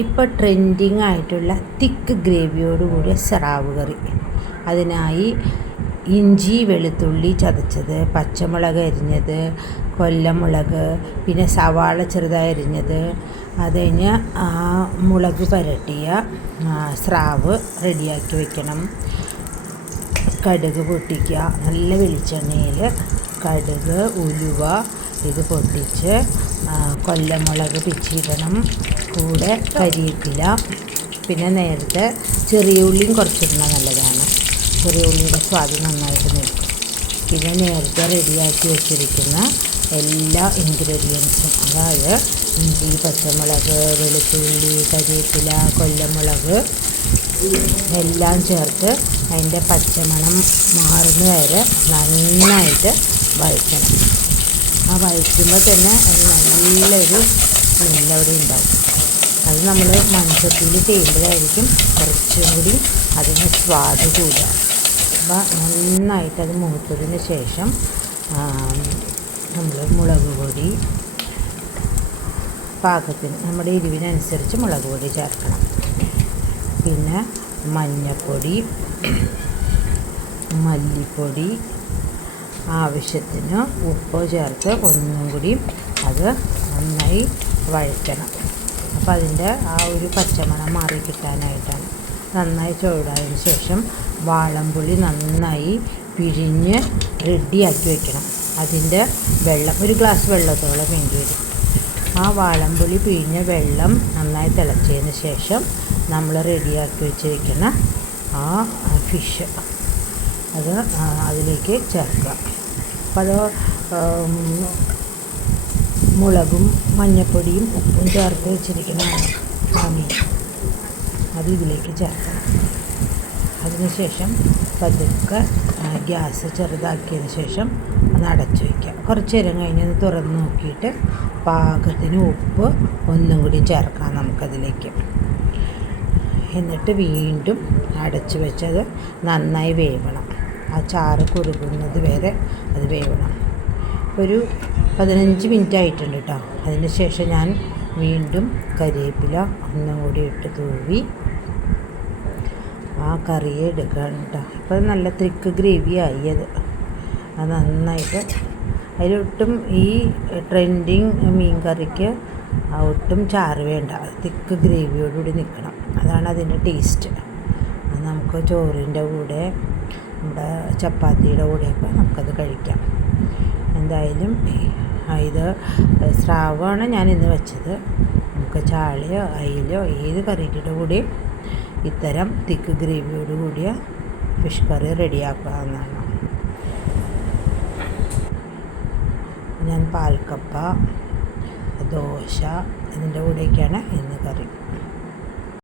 ഇപ്പോൾ ട്രെൻഡിങ് ആയിട്ടുള്ള തിക്ക് ഗ്രേവിയോട് കൂടിയ സ്രാവ് കറി. അതിനായി ഇഞ്ചി വെളുത്തുള്ളി ചതച്ചത്, പച്ചമുളക് അരിഞ്ഞത്, കൊല്ലമുളക്, പിന്നെ സവാള ചെറുതായി അരിഞ്ഞത്, അത് കഴിഞ്ഞ് മുളക് പുരട്ടിയ സ്രാവ് റെഡിയാക്കി വെക്കണം. കടുക് പൊട്ടിക്കുക, നല്ല വെളിച്ചെണ്ണയിൽ കടുക് ഉലുവ ഇത് പൊട്ടിച്ച് കൊല്ലമുളക് പിച്ചിയിടണം. കൂടെ കരിവേപ്പില, പിന്നെ നേരത്തെ ചെറിയ ഉള്ളിയും കുറച്ചിടുന്നത് നല്ലതാണ്. ചെറിയ ഉള്ളിയുടെ സ്വാദ് നന്നായിട്ട് നിൽക്കും. പിന്നെ നേരത്തെ റെഡിയാക്കി വെച്ചിരിക്കുന്ന എല്ലാ ഇൻഗ്രീഡിയൻസും, അതായത് ഇഞ്ചി, പച്ചമുളക്, വെളുത്തുള്ളി, കരിവേപ്പില, കൊല്ലമുളക് എല്ലാം ചേർത്ത് അതിൻ്റെ പച്ചമണം മാറുന്ന വരെ നന്നായിട്ട് വഴറ്റണം. ആ വഴറ്റുമ്പോൾ തന്നെ അത് നല്ലൊരു സ്മെല്ലവിടെ ഉണ്ടാവും. അത് നമ്മൾ മൺചട്ടിയിൽ ചെയ്യുമ്പോഴായിരിക്കും കുറച്ചും കൂടി അതിന് സ്വാദ് കൂടുക. അപ്പോൾ നന്നായിട്ടത് മൂത്തതിന് ശേഷം നമ്മൾ മുളക് പൊടി പാകത്തിന് നമ്മുടെ എരിവിനനുസരിച്ച് മുളക് പൊടി ചേർക്കണം. പിന്നെ മഞ്ഞൾപ്പൊടി, മല്ലിപ്പൊടി, ആവശ്യത്തിന് ഉപ്പ് ചേർത്ത് ഒന്നും കൂടി അത് നന്നായി വഴറ്റണം. അപ്പോൾ അതിൻ്റെ ആ ഒരു പച്ചമണം മാറി കിട്ടാനായിട്ടാണ്. നന്നായി ചൂടായതിന് ശേഷം വാളംപുളി നന്നായി പിഴിഞ്ഞ് റെഡിയാക്കി വെക്കണം. അതിൻ്റെ വെള്ളം ഒരു ഗ്ലാസ് വെള്ളത്തോളം വേണ്ടി വരും. ആ വാളംപുളി പിഴിഞ്ഞ വെള്ളം നന്നായി തിളച്ചതിന് ശേഷം നമ്മൾ റെഡിയാക്കി വെച്ചിരിക്കുന്ന ആ ഫിഷ് അത് അതിലേക്ക് ചേർക്കുക. അപ്പോൾ അത് മുളകും മഞ്ഞൾപ്പൊടിയും ഉപ്പും ചേർത്ത് വെച്ചിരിക്കുന്ന ആ മീൻ അത് ഇതിലേക്ക് ചേർക്കണം. അതിനുശേഷം പതുക്കെ ഗ്യാസ് ചെറുതാക്കിയതിന് ശേഷം ഒന്ന് അടച്ചു വയ്ക്കുക. കുറച്ച് നേരം കഴിഞ്ഞ് അത് തുറന്ന് നോക്കിയിട്ട് പാകത്തിന് ഉപ്പ് ഒന്നും കൂടി ചേർക്കാം നമുക്കതിലേക്ക്. എന്നിട്ട് വീണ്ടും അടച്ചു വെച്ചത് നന്നായി വേവണം. ആ ചാറ് കുറുകുന്നത് വരെ അത് വേവണം. ഒരു 15 മിനിറ്റ് ആയിട്ടുണ്ട് കേട്ടോ. അതിന് ശേഷം ഞാൻ വീണ്ടും കരിവേപ്പില ഒന്നും കൂടി ഇട്ട് തൂവി ആ കറിയെ എടുക്കുകയാണ് കേട്ടോ. ഇപ്പോൾ നല്ല തിക്ക് ഗ്രേവി ആയി. അത് നന്നായിട്ട് അതിലൊട്ടും ഈ ട്രെൻഡിങ് മീൻ കറിക്ക് ഒട്ടും ചാറ് വേണ്ട. തിക്ക് ഗ്രേവിയോടുകൂടി നിൽക്കണം. അതാണ് അതിൻ്റെ ടേസ്റ്റ്. അത് നമുക്ക് ചോറിൻ്റെ കൂടെ നമ്മുടെ ചപ്പാത്തിയുടെ കൂടെയൊക്കെ നമുക്കത് കഴിക്കാം. എന്തായാലും ഇത് സ്രാവാണ് ഞാൻ ഇന്ന് വെച്ചത്. നമുക്ക് ചാളയോ അയിലോ ഏത് കറിയുടെ കൂടെയും ഇത്തരം തിക്ക് ഗ്രേവിയോട് കൂടിയ ഫിഷ് കറി റെഡിയാക്കാവുന്നതാണ്. ഞാൻ പാൽക്കപ്പ, ദോശ ഇതിൻ്റെ കൂടെയൊക്കെയാണ് ഇന്ന് കറി.